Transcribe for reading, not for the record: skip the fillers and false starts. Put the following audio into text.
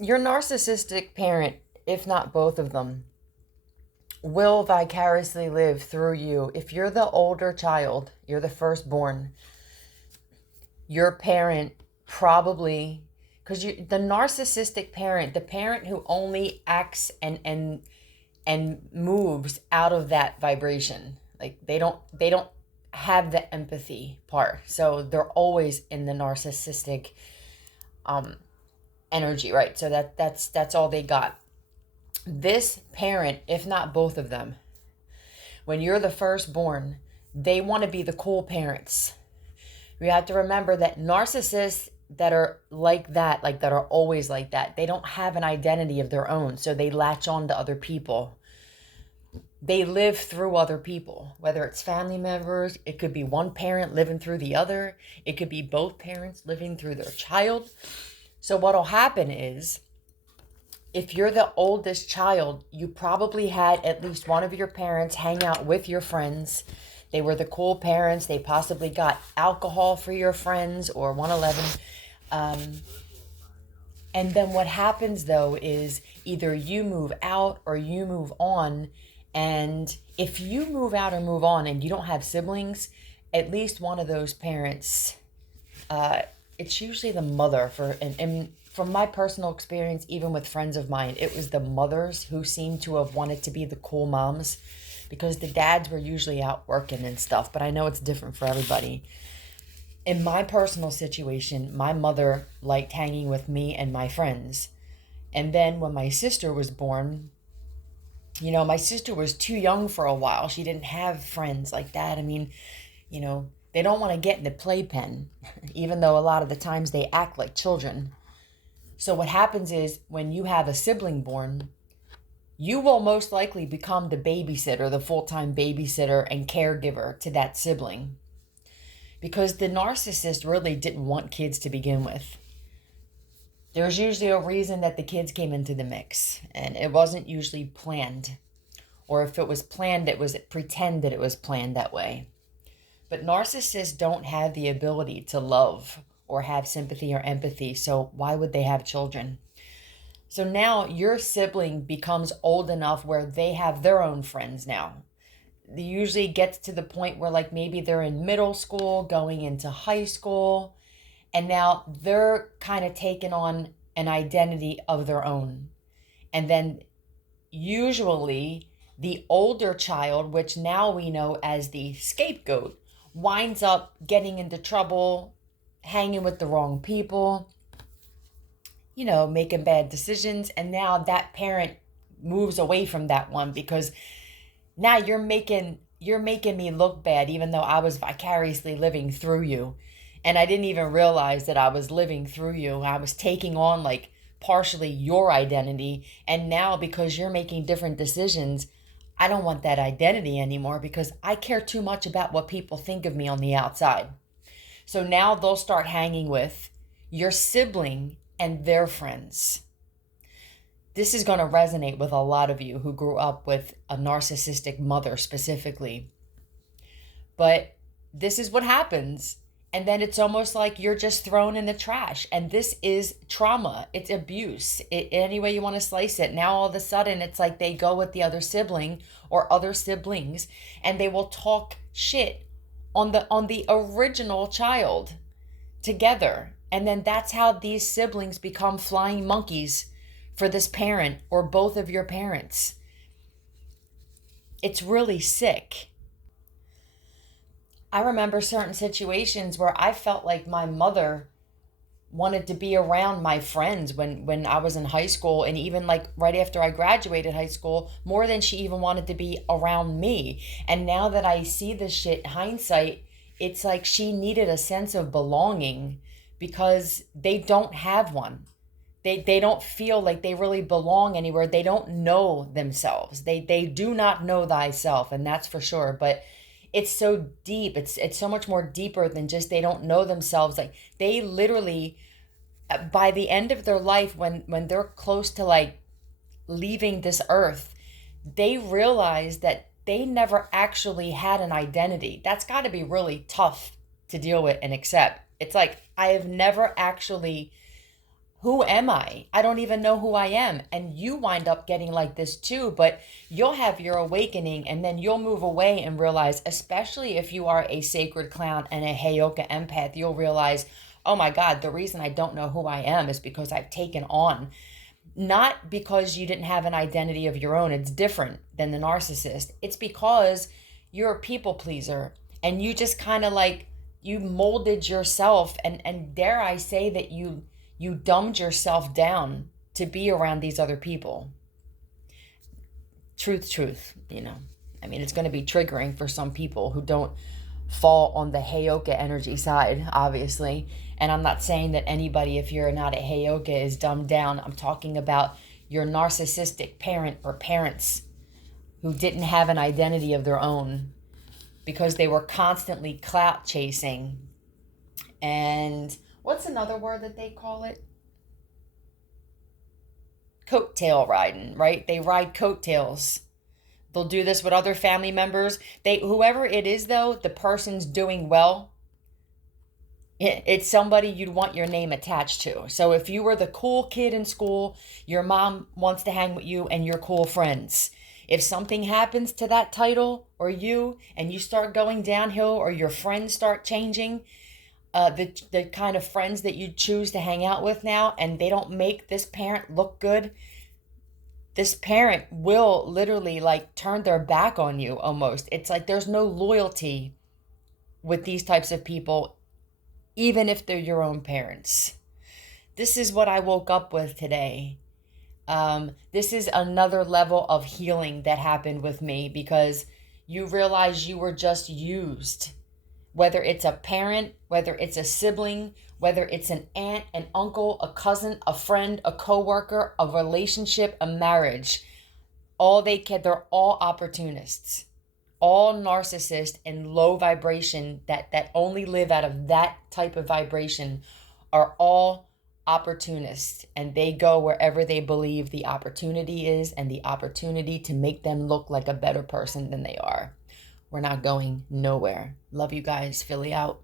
Your narcissistic parent, if not both of them, will vicariously live through you. If you're the older child, you're the firstborn, your parent probably, because you the narcissistic parent, the parent who only acts and moves out of that vibration, like they don't have the empathy part, so they're always in the narcissistic um energy, right? So that's all they got. This parent, if not both of them, when you're the firstborn, they want to be the cool parents. We have to remember that narcissists that are like that, like that are always like that, they don't have an identity of their own. So they latch on to other people. They live through other people, whether it's family members, it could be one parent living through the other, it could be both parents living through their child. So what'll happen is, if you're the oldest child, you probably had at least one of your parents hang out with your friends. They were the cool parents. They possibly got alcohol for your friends or 111. Um, and then what happens though is either you move out or you move on. And if you move out or move on and you don't have siblings, at least one of those parents, uh, it's usually the mother and from my personal experience, even with friends of mine, it was the mothers who seemed to have wanted to be the cool moms because the dads were usually out working and stuff, but I know it's different for everybody. In my personal situation, my mother liked hanging with me and my friends. And then when my sister was born, my sister was too young for a while. She didn't have friends like that. I mean, they don't want to get in the playpen, even though a lot of the times they act like children. So what happens is when you have a sibling born, you will most likely become the babysitter, the full-time babysitter and caregiver to that sibling. Because the narcissist really didn't want kids to begin with. There's usually a reason that the kids came into the mix, and it wasn't usually planned. Or if it was planned, it was pretend that it was planned that way. But narcissists don't have the ability to love or have sympathy or empathy, so why would they have children? So now your sibling becomes old enough where they have their own friends now. They usually gets to the point where like maybe they're in middle school, going into high school, and now they're kind of taking on an identity of their own. And then usually the older child, which now we know as the scapegoat, winds up getting into trouble, hanging with the wrong people, making bad decisions. And now that parent moves away from that one because now you're making me look bad, even though I was vicariously living through you. And I didn't even realize that I was living through you. I was taking on like partially your identity. And now because you're making different decisions, I don't want that identity anymore because I care too much about what people think of me on the outside. So now they'll start hanging with your sibling and their friends. This is going to resonate with a lot of you who grew up with a narcissistic mother specifically. But this is what happens. And then it's almost like you're just thrown in the trash. And this is trauma. It's abuse. Any way you want to slice it. Now all of a sudden it's like they go with the other sibling or other siblings and they will talk shit on the original child together. And then that's how these siblings become flying monkeys for this parent or both of your parents. It's really sick. I remember certain situations where I felt like my mother wanted to be around my friends when I was in high school, and even like right after I graduated high school, more than she even wanted to be around me. And now that I see this shit in hindsight, it's like she needed a sense of belonging because they don't have one. They don't feel like they really belong anywhere. They don't know themselves. They do not know thyself, and that's for sure. But it's so deep. It's so much more deeper than just they don't know themselves. Like they literally, by the end of their life, when they're close to like leaving this earth, they realize that they never actually had an identity. That's got to be really tough to deal with and accept. It's like I have never actually who am I? I don't even know who I am. And you wind up getting like this too, but you'll have your awakening and then you'll move away and realize, especially if you are a sacred clown and a Heyoka empath, you'll realize, oh my God, the reason I don't know who I am is because I've taken on, not because you didn't have an identity of your own. It's different than the narcissist. It's because you're a people pleaser and you just kind of like, you molded yourself and dare I say that you dumbed yourself down to be around these other people. Truth, you know. I mean, it's going to be triggering for some people who don't fall on the Heyoka energy side, obviously. And I'm not saying that anybody, if you're not a Heyoka, is dumbed down. I'm talking about your narcissistic parent or parents who didn't have an identity of their own because they were constantly clout chasing. And what's another word that they call it? Coattail riding, right? They ride coattails. They'll do this with other family members. Whoever it is though, the person's doing well. It's somebody you'd want your name attached to. So if you were the cool kid in school, your mom wants to hang with you and your cool friends. If something happens to that title or you and you start going downhill or your friends start changing, the kind of friends that you choose to hang out with now and they don't make this parent look good, this parent will literally like turn their back on you almost. It's like there's no loyalty with these types of people, even if they're your own parents. This is what I woke up with today. This is another level of healing that happened with me because you realize you were just used. Whether it's a parent, whether it's a sibling, whether it's an aunt, an uncle, a cousin, a friend, a coworker, a relationship, a marriage, they're all opportunists, all narcissists and low vibration that only live out of that type of vibration are all opportunists, and they go wherever they believe the opportunity is and the opportunity to make them look like a better person than they are. We're not going nowhere. Love you guys. Philly out.